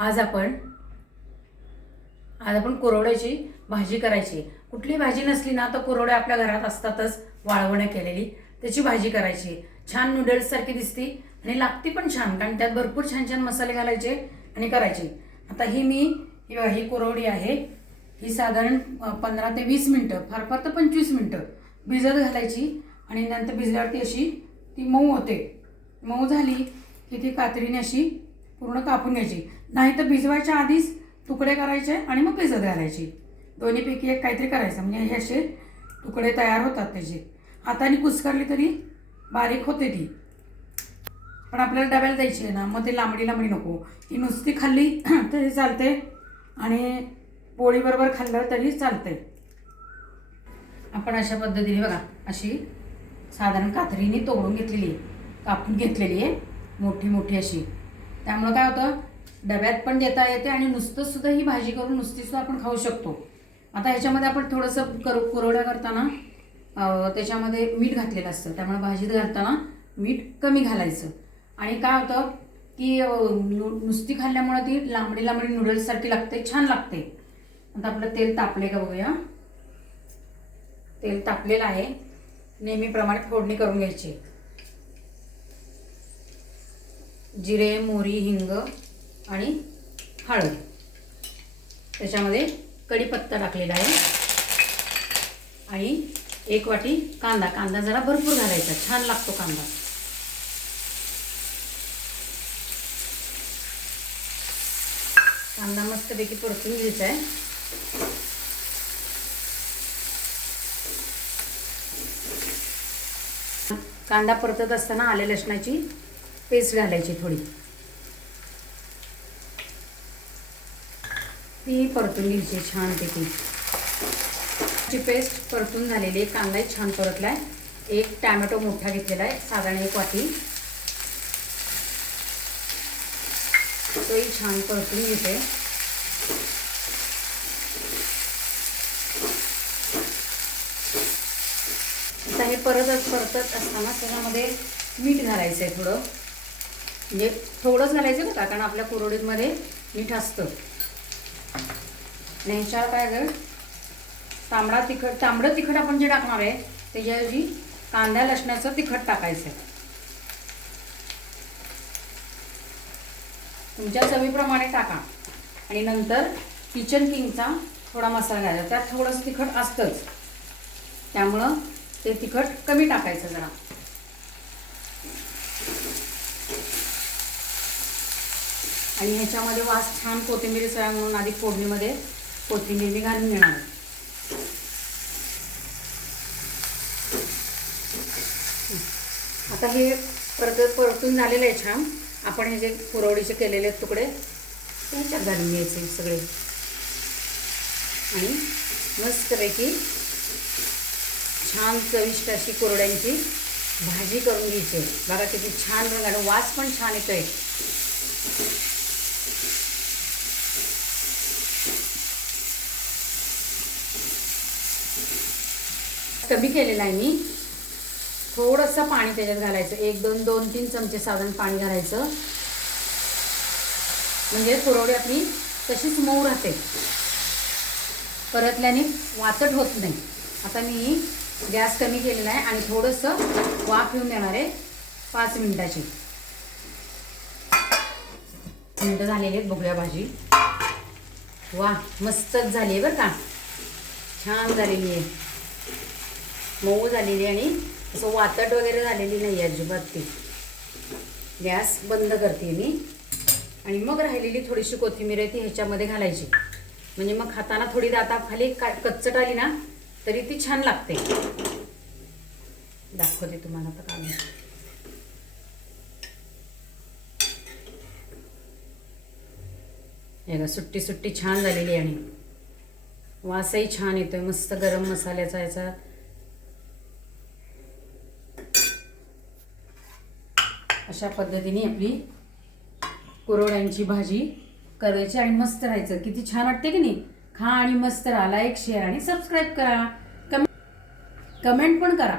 आज आपण कुरवड्याची भाजी करायची। कुठली भाजी नसली ना तर कुरवड्या आपल्या घरात असतातच, वाळवणे केलेली त्याची भाजी करायची। छान नूडल्स सारखी दिसती आणि लागती पण छान, कारण त्यात भरपूर छान छान मसाले घालायचे आणि करायची। आता ही कुरवडी आहे, ही साधारण 15 ते 20 मिनिटं, फार फार तर 25 मिनिटं भिजत घालायची आणि नंतर भिजल्यावरती अशी ती मऊ होते। मऊ झाली की ती कात्रीने अशी पूर्ण कापून घ्यायची, नाही तर भिजवायच्या आधीच तुकडे करायचे आणि मग भिजत घालायची। दोन्हीपैकी एक काहीतरी करायचं, म्हणजे हे असे तुकडे तयार होतात त्याचे। हाताने कुस्करली तरी बारीक होते ती, पण आपल्याला डब्याला द्यायची आहे ना, मग ते लांबडी लांबडी नको। ही नुसती खाल्ली तरी चालते आणि पोळीबरोबर खाल्लं तरी चालते। आपण अशा पद्धतीने बघा, अशी साधारण कात्रीने तोडून घेतलेली आहे, कापून घेतलेली आहे मोठी मोठी अशी। त्यामुळे काय होतं, डब्यात पण देता येते आणि नुसतं सुद्धा ही भाजी करून नुसती सुद्धा आपण खाऊ शकतो। आता ह्याच्यामध्ये आपण थोडंसं कुरवड्या करताना त्याच्यामध्ये मीठ घातलेलं असतं, त्यामुळे भाजीत घालताना मीठ कमी घालायचं। आणि काय होतं की नुसती खाल्ल्यामुळे ती लांबडी लांबडी नूडल्स सारखी लागते, छान लागते। आता आपलं तेल तापले का बघूया। तेल तापलेलं आहे, नेहमीप्रमाणे फोडणी करून घ्यायची। जिरे, मोहरी, हिंग आणि हळद, त्याच्यामध्ये कढीपत्ता टाकलेला आहे आणि 1 वाटी कांदा जरा भरपूर घालायचा, छान लागतो कांदा। कांदा मस्तपैकी परतून घ्यायचा आहे। कांदा परतत असताना आले लसणाची पेस्ट घालायची थोडी, ती परतून घ्यायची छानपैकी। ची पेस्ट परतून झालेली, कांदाही छान परतलाय। 1 टोमॅटो मोठा घेतलेला आहे, साधारण 1 वाटी, तोही छान परतून घेते। आता हे परतत असताना त्याच्यामध्ये मीठ घालायचं आहे थोडं, म्हणजे थोडंच घालायचं बघा, कारण आपल्या कुरवडीमध्ये मीठ असतं। आणि ह्याच्यावर काय कर, तांबडं तिखट आपण जे टाकणार आहे त्याच्याऐवजी कांदा लसणाचं तिखट टाकायचं आहे। तुमच्या चवीप्रमाणे टाका। आणि नंतर किचन किंगचा थोडा मसाला घालायचा, त्यात थोडंसं तिखट असतंच, त्यामुळं ते तिखट कमी टाकायचं जरा। आणि ह्याच्यामध्ये वास छान कोथिंबीरीचा आहे, म्हणून आधी फोडणीमध्ये कोथिंबीर मी घालून घेणार आहे। आता हे परतून झालेलं आहे छान। आपण हे जे कुरवडीचे केलेले तुकडे त्याच्यात घालून घ्यायचे सगळे आणि मस्तपैकी छान चविष्ट अशी कुरवड्यांची भाजी करून घ्यायची। बघा किती छान रंगाने, वास पण छान येतोय। कमी केलेला आहे मी, थोडंसं पाणी त्याच्यात घालायचं, 2-3 चमचे साधारण पाणी घालायचं, म्हणजे कुरवडी आपली तशीच मऊ राहते, परतल्याने वातट होत नाही। आता मी गॅस कमी केलेला आहे आणि थोडंसं वाफ येऊन देणार आहे 5 मिनिटाची। मिनटं झालेली आहेत, बघूया भाजी। वा, मस्तच झाली आहे बरं का, छान झालेली आहे, मऊ झालेली आणि असं वातट वगैरे झालेली नाही अजिबात ती। गॅस बंद करते मी आणि मग राहिलेली थोडीशी कोथिंबीर आहे ती ह्याच्यामध्ये घालायची, म्हणजे मग खाताना थोडी दाताखाली कच्चट आली ना तरी ती छान लागते। दाखवते तुम्हाला आता काय। हे बघा, सुट्टी सुट्टी छान झालेली आणि वासही छान येतोय मस्त गरम मसाल्याचा याचा। अशा पद्धतीने आपली कुरवड्यांची भाजी करायची आणि मस्त राहायचं। किती छान वाटते की नाही? खा आणि मस्त राहा। लाईक, शेअर आणि सबस्क्राईब करा, कमेंट पण करा।